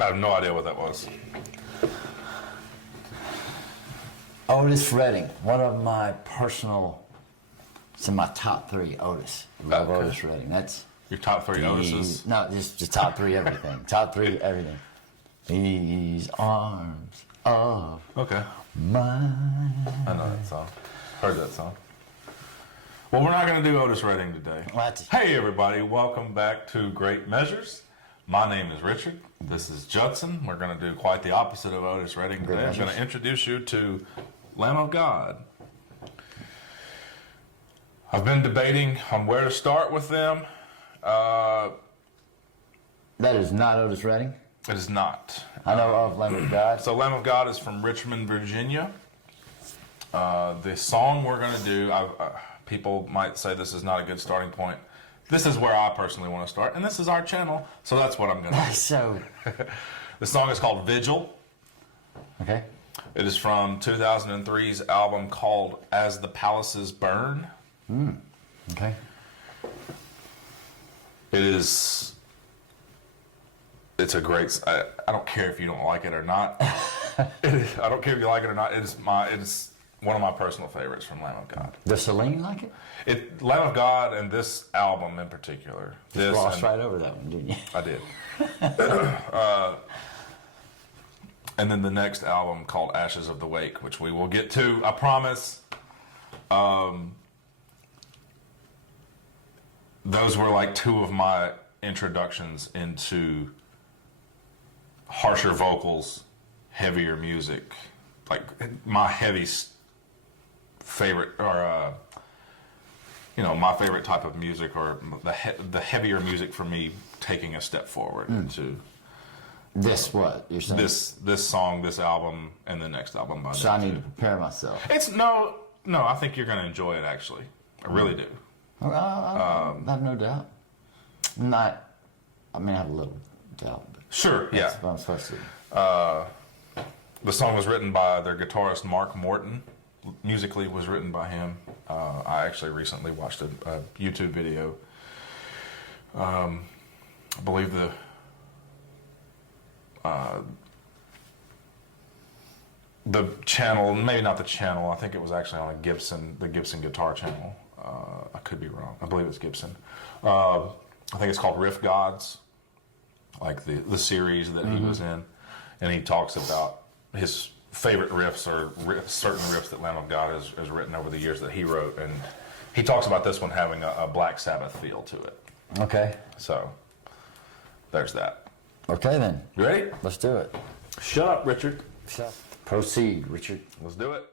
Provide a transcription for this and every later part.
I have no idea what that was. Otis Redding, one of my personal, it's in my top 3, Otis. Love Okay. Otis Redding. That's Your top 3 Otises? No, just top 3 everything. Top 3 everything. These arms of Okay. mine. I know that song. Heard that song. Well, we're not going to do Otis Redding today. What? Hey, everybody. Welcome back to Great Measures. My name is Richard. This is Judson. We're going to do quite the opposite of Otis Redding today. I'm going to introduce you to Lamb of God. I've been debating on where to start with them. That is not Otis Redding. It is not. I know of Lamb of God. So Lamb of God is from Richmond, Virginia. The song we're going to do, people might say this is not a good starting point. This is where I personally want to start, and this is our channel, so that's what I'm going to do. So, The song is called Vigil. okay. It is from 2003's album called As the Palaces Burn. Okay. It's a great, I don't care if you don't like it or not. I don't care if you like it or not. It is one of my personal favorites from Lamb of God. Does Celine like it? Lamb of God and this album in particular. Just glossed right over that one, didn't you? I did. And then the next album called Ashes of the Wake, which we will get to, I promise. Those were like 2 of my introductions into harsher vocals, heavier music. Like my favorite, or my favorite type of music, or the heavier music for me, taking a step forward into This what you're saying? this song, this album, and the next album by So I need to prepare myself. It's no. I think you're going to enjoy it. Actually, I really do. I have no doubt. I have a little doubt. But Sure. Yeah. that's what I'm supposed to. The song was written by their guitarist Mark Morton. Musically, it was written by him. I actually recently watched a YouTube video. I believe the channel, maybe not the channel. I think it was actually on the Gibson guitar channel. I could be wrong. I believe it's Gibson. I think it's called Riff Gods, like the series that he was in, and he talks about his favorite riffs, or certain riffs that Lamb of God has written over the years that he wrote, and he talks about this one having a Black Sabbath feel to it. Okay. So there's that. Okay then. You ready? Let's do it. Shut up, Richard. Proceed, Richard. Let's do it.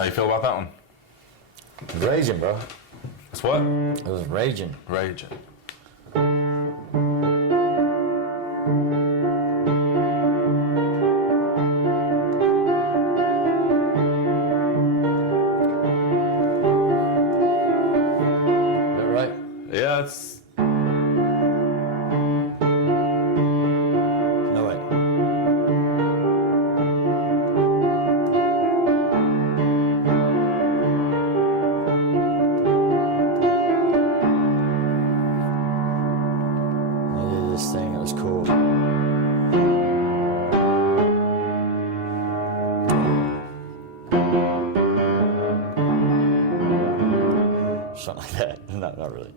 How you feel about that one? Raging, bro. It's what? It was raging. Raging. Is that right? Yeah, it's... No way. I did this thing. It was cool. Something like that. Not really.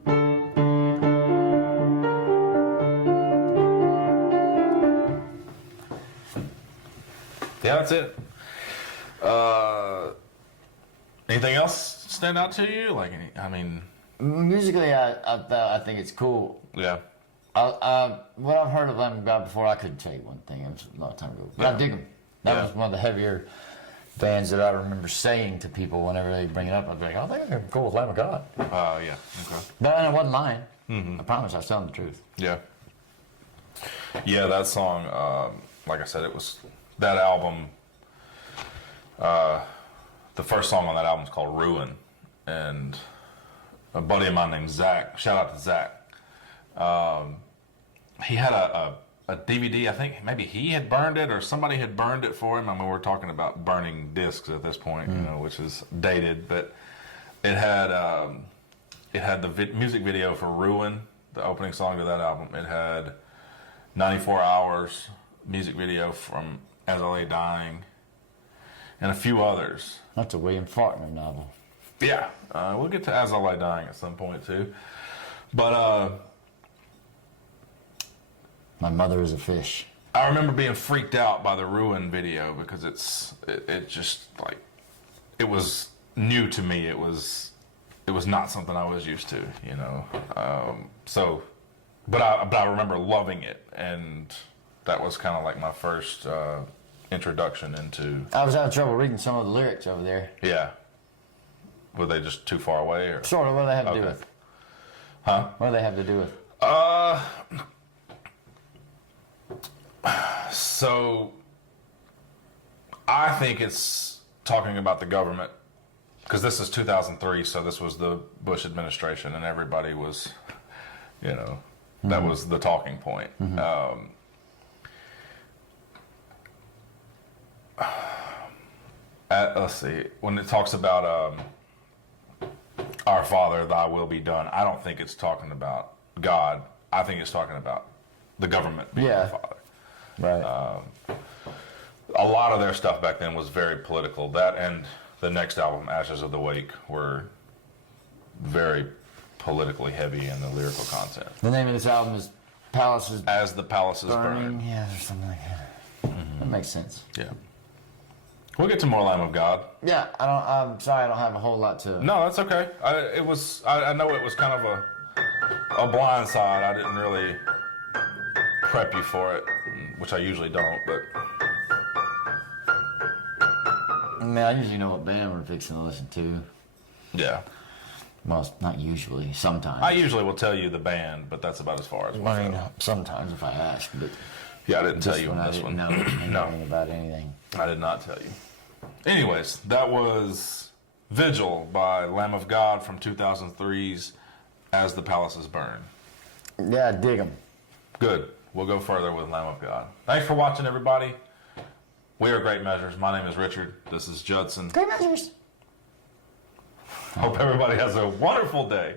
Yeah, that's it. Anything else stand out to you? Like, I mean, Musically, I think it's cool. yeah. What I've heard of Lamb of God before, I couldn't tell you one thing. It was a long time ago. But I dig them. That Yeah. was one of the heavier bands that I remember saying to people whenever they bring it up. I'd be like, I think I can go with Lamb of God. Yeah. Okay. But it wasn't lying. I promise I was telling the truth. Yeah. Yeah, that song, like I said, it was that album. The first song on that album is called Ruin. And a buddy of mine named Zach, shout out to Zach, he had a DVD. I think maybe he had burned it or somebody had burned it for him. I mean, we're talking about burning discs at this point, you know, which is dated. But it had the music video for Ruin, the opening song to that album. It had 94 Hours music video from As I Lay Dying, and a few others. That's a William Faulkner novel. Yeah, we'll get to As I Lay Dying at some point too. But My Mother is a Fish. I remember being freaked out by the Ruin video because it just like it was new to me. It was not something I was used to, you know. But I remember loving it, and that was kind of like my first introduction into. I was having trouble reading some of the lyrics over there. Yeah. Were they just too far away, or? Sort of. What do they have to do Okay. with? Huh? What do they have to do with? So I think it's talking about the government, because this is 2003, so this was the Bush administration, and everybody was, you know, that was the talking point. Let's see, when it talks about Our Father, Thy will be done, I don't think it's talking about God. I think it's talking about the government being Yeah. the Father. Right. A lot of their stuff back then was very political. That and the next album, Ashes of the Wake, were very politically heavy in the lyrical content. The name of this album is Palaces As the Palaces Burning. Burn. Yeah, there's something like that. That makes sense. Yeah. We'll get to more Lamb of God. Yeah, I'm sorry, I don't have a whole lot to. No, that's okay. I know it was kind of a blind side. I didn't really prep you for it, which I usually don't, but I mean, I usually know what band we're fixing to listen to. yeah. Well, not usually. Sometimes. I usually will tell you the band, but that's about as far as we'll I mean, go. sometimes if I ask, but Yeah, I didn't tell this you one on I this didn't one. know anything about anything. I did not tell you. Anyways, that was Vigil by Lamb of God from 2003's As the Palaces Burn. Yeah, I dig them. Good. We'll go further with Lamb of God. Thanks for watching, everybody. We are Great Measures. My name is Richard. This is Judson. Great measures. Hope everybody has a wonderful day.